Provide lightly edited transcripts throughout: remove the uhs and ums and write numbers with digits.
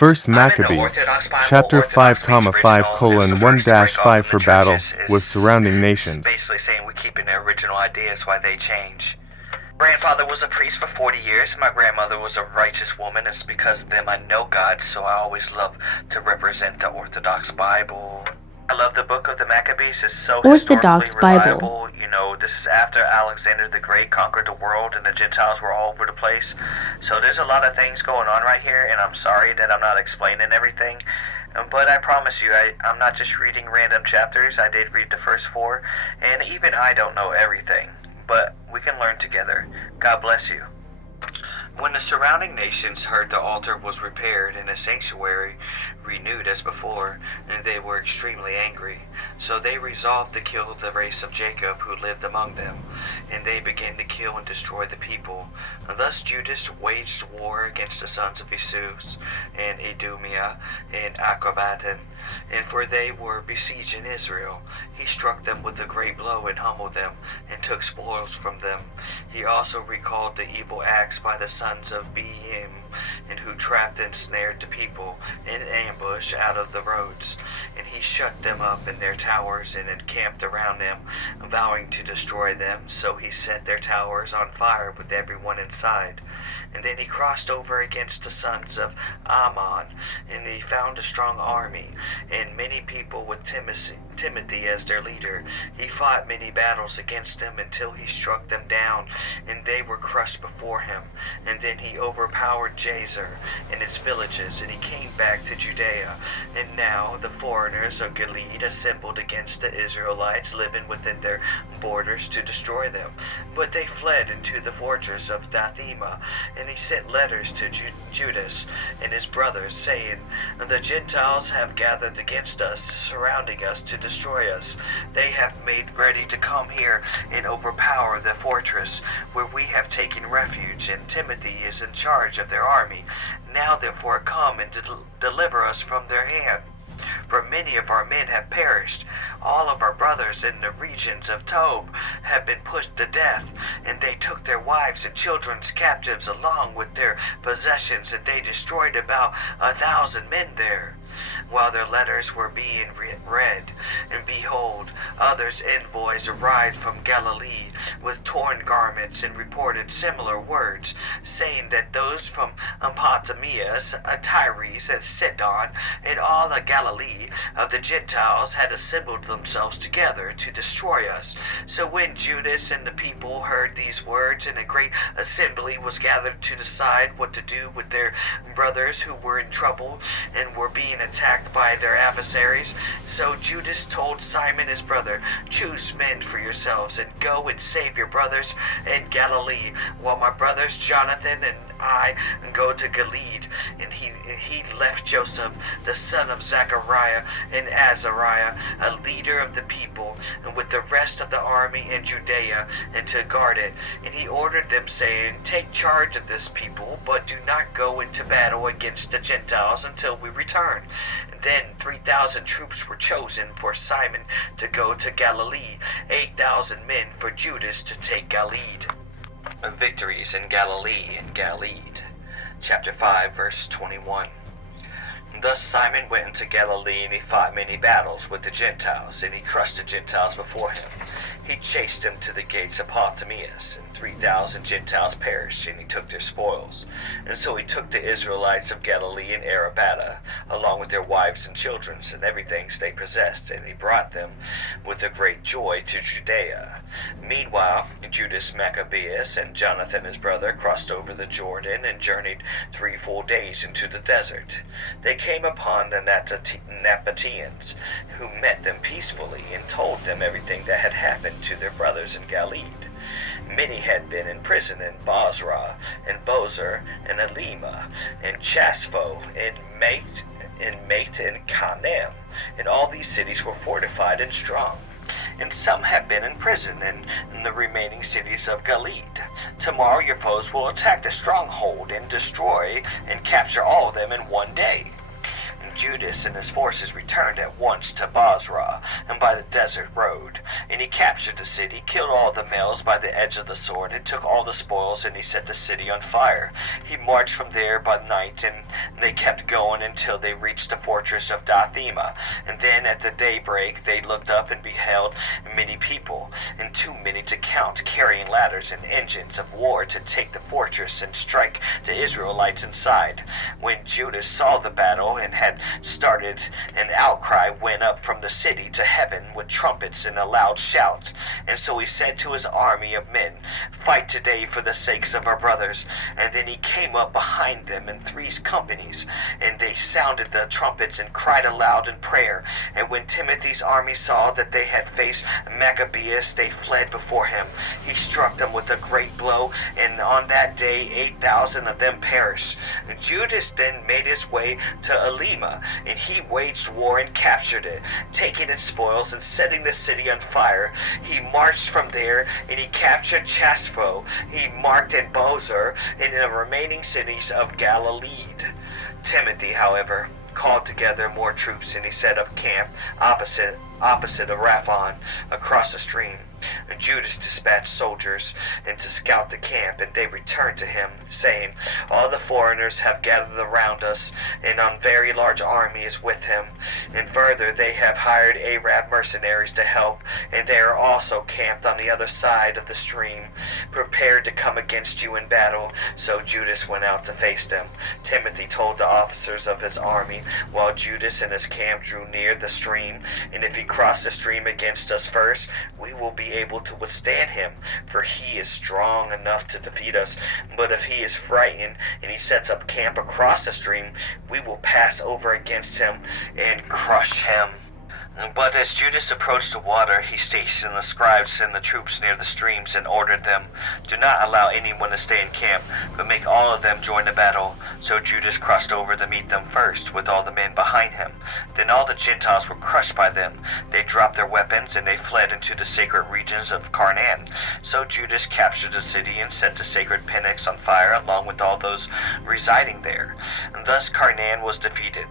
First Maccabees, chapter 5,5:1-5 for battle with surrounding nations. Basically saying we keep in their original ideas why they change. Grandfather was a priest for 40 years. My grandmother was a righteous woman. It's because of them I know God, so I always love to represent the Orthodox Bible. I love the book of the Maccabees. It's so Orthodox historically reliable. Bible. You know, this is after Alexander the Great conquered the world and the Gentiles were all over the place. So there's a lot of things going on right here, and I'm sorry that I'm not explaining everything. But I promise you, I'm not just reading random chapters. I did read the first 4, and even I don't know everything. But we can learn together. God bless you. When the surrounding nations heard the altar was repaired and the sanctuary renewed as before, they were extremely angry. So they resolved to kill the race of Jacob who lived among them, and they began to kill and destroy the people. Thus Judas waged war against the sons of Esus, and Edomia, and Acrabaton, and for they were besieging Israel. He struck them with a great blow and humbled them, and took spoils from them. He also recalled the evil acts by the sons of Behem, and who trapped and snared the people in ambush out of the roads. And he shut them up in their towers and encamped around them, vowing to destroy them. So he set their towers on fire with everyone inside. And then he crossed over against the sons of Ammon, and he found a strong army, and many people with Timothy as their leader. He fought many battles against them until he struck them down, and they were crushed before him. And then he overpowered Jazer and its villages, and he came back to Judea. And now the foreigners of Gilead assembled against the Israelites living within their borders to destroy them. But they fled into the fortress of Dathema, and he sent letters to Judas and his brothers, saying, The Gentiles have gathered against us, surrounding us to destroy us. They have made ready to come here and overpower the fortress where we have taken refuge, and Timothy is in charge of their army. Now therefore come and deliver us from their hand. For many of our men have perished. All of our brothers in the regions of Tob have been put to death, and they took their wives and children captives along with their possessions, and they destroyed about 1,000 men there. While their letters were being read, and behold, others envoys arrived from Galilee with torn garments, and reported similar words, saying that those from Ptolemais, Tyre, and Sidon, and all the Galilee of the Gentiles had assembled themselves together to destroy us. So when Judas and the people heard these words, and a great assembly was gathered to decide what to do with their brothers who were in trouble and were being attacked by their adversaries. So Judas told Simon his brother, Choose men for yourselves, and go and save your brothers in Galilee, while my brothers Jonathan and I go to Gilead. And he left Joseph, the son of Zechariah, and Azariah, a leader of the people, and with the rest of the army in Judea, and to guard it. And he ordered them, saying, Take charge of this people, but do not go into battle against the Gentiles until we return. Then 3,000 troops were chosen for Simon to go to Galilee, 8,000 men for Judas to take Gilead. Victories in Galilee and Gilead. Chapter 5, verse 21. Thus Simon went into Galilee, and he fought many battles with the Gentiles, and he crushed the Gentiles before him. He chased them to the gates of Ptolemais, and 3,000 Gentiles perished, and he took their spoils. And so he took the Israelites of Galilee and Arabata, along with their wives and children, and everything they possessed, and he brought them with a great joy to Judea. Meanwhile, Judas Maccabeus and Jonathan his brother crossed over the Jordan, and journeyed 3 full days into the desert. They came upon the Nabateans, who met them peacefully, and told them everything that had happened to their brothers in Gilead. Many had been in prison in Bozrah, and Bozer, and Elima, and Chaspho, and Mate, and Canem, and all these cities were fortified and strong. And some have been in prison in the remaining cities of Gilead. Tomorrow your foes will attack the stronghold and destroy and capture all of them in one day. Judas and his forces returned at once to Bozrah and by the desert road. And he captured the city, killed all the males by the edge of the sword, and took all the spoils, and he set the city on fire. He marched from there by night, and they kept going until they reached the fortress of Dathema. And then at the daybreak they looked up and beheld many people, and too many to count, carrying ladders and engines of war to take the fortress and strike the Israelites inside. When Judas saw the battle and had started, an outcry went up from the city to heaven with trumpets and a loud shout. And so he said to his army of men, "Fight today for the sakes of our brothers." And then he came up behind them in 3 companies, and they sounded the trumpets and cried aloud in prayer. And when Timothy's army saw that they had faced Maccabees, they fled before him. He struck them with a great blow, and on that day 8,000 of them perished. Judas then made his way to Elima, and he waged war and captured it, taking its spoils and setting the city on fire. He marched from there, and he captured Chaspho. He marked at Bozrah and in the remaining cities of Galilee. Timothy, however, called together more troops, and he set up camp opposite of Raphon across the stream. And Judas dispatched soldiers and to scout the camp, and they returned to him, saying, "All the foreigners have gathered around us, and a very large army is with him. And further, they have hired Arab mercenaries to help, and they are also camped on the other side of the stream, prepared to come against you in battle." So Judas went out to face them. Timothy told the officers of his army, while Judas and his camp drew near the stream, "And if he cross the stream against us first, we will be able to withstand him, for he is strong enough to defeat us. But if he is frightened and he sets up camp across the stream, we will pass over against him and crush him." But as Judas approached the water, he stationed the scribes and the troops near the streams and ordered them, "Do not allow anyone to stay in camp, but make all of them join the battle." So Judas crossed over to meet them first, with all the men behind him. Then all the Gentiles were crushed by them. They dropped their weapons, and they fled into the sacred regions of Canaan. So Judas captured the city and set the sacred Pnyx on fire, along with all those residing there. And thus Canaan was defeated,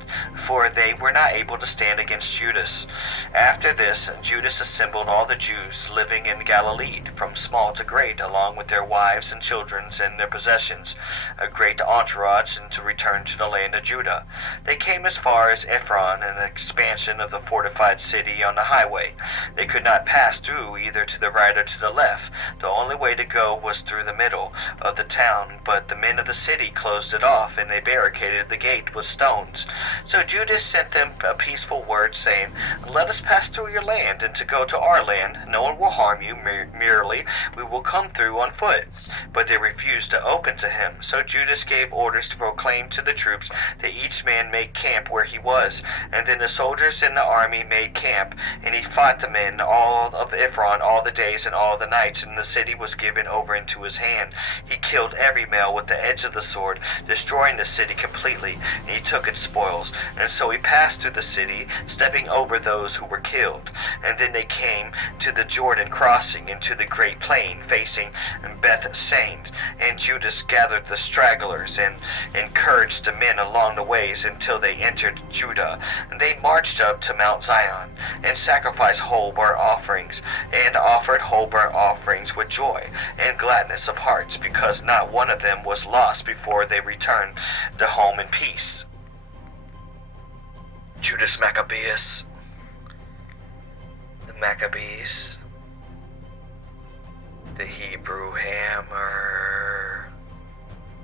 for they were not able to stand against Judas. After this, Judas assembled all the Jews living in Galilee, from small to great, along with their wives and children and their possessions, a great entourage, and to return to the land of Judah. They came as far as Ephron, an expansion of the fortified city on the highway. They could not pass through either to the right or to the left. The only way to go was through the middle of the town, but the men of the city closed it off, and they barricaded the gate with stones. So Judas sent them a peaceful word, saying, "Let us pass through your land, and to go to our land. No one will harm you, merely we will come through on foot." But they refused to open to him. So Judas gave orders to proclaim to the troops that each man make camp where he was. And then the soldiers in the army made camp, and he fought the men all of Ephron all the days and all the nights, and the city was given over into his hand. He killed every male with the edge of the sword, destroying the city completely, and he took its spoils. And so he passed through the city, stepping over those who were killed. And then they came to the Jordan crossing into the great plain facing Beth Sain. And Judas gathered the stragglers and encouraged the men along the ways until they entered Judah. And they marched up to Mount Zion and sacrificed whole burnt offerings, and offered whole burnt offerings with joy and gladness of hearts, because not one of them was lost before they returned to home in peace. Judas Maccabeus. The Maccabees. The Hebrew hammer.